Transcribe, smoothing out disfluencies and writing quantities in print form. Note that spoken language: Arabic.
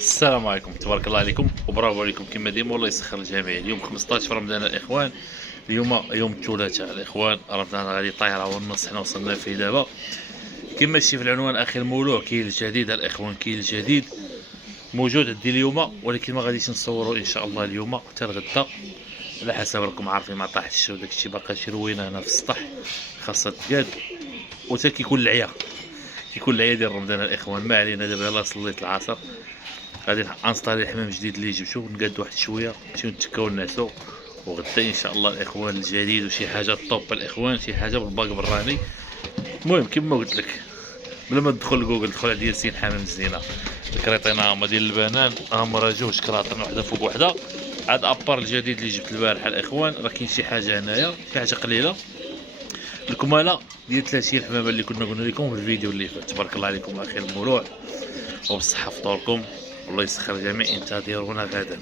السلام عليكم، تبارك الله عليكم وبرافو عليكم كما ديما، والله يسخر الجميع. اليوم 15 رمضان الاخوان، اليوم يوم الثلاثاء الاخوان، رمضان غادي طايره والنص حنا وصلنا فيه دابا. كما شتي في العنوان اخي المولوع، كاين الجديد الاخوان، كاين الجديد موجود عندي اليوم، ولكن ما غاديش نصوروا ان شاء الله اليوم حتى الغدا على حسب راكم عارفين ما طاحتش وداك الشيء باقا شي روينه هنا في السطح خاصها تقاد، وتا كيكون العيا، كيكون العيا ديال رمضان الاخوان. ما علينا، دابا يلاه صليت العصر غادي انستالي الحمام جديد اللي جبتو، نقاد واحد شويه نمشيو نتكاو نعسو، وغدا ان شاء الله الاخوان الجديد وشي حاجه طوب الاخوان، شي حاجه بالباك براني. المهم كما قلت لك، بلا ما تدخل لجوجل دخل على ياسين حمام الزينه، الكريطينه هما ديال البنان، هما راه جوج كراطين وحده فوق وحده. عاد ابار الجديد اللي جبت البارح الاخوان، راه كاين شي حاجه هنايا، شي حاجه قليله. الكماله ديال 30 حمامه اللي كنا قلنا لكم في الفيديو اللي فات. تبارك الله عليكم اخي المولوع، وبالصحه فطوركم، والله يسخر الجميع. انتظرونا غدا.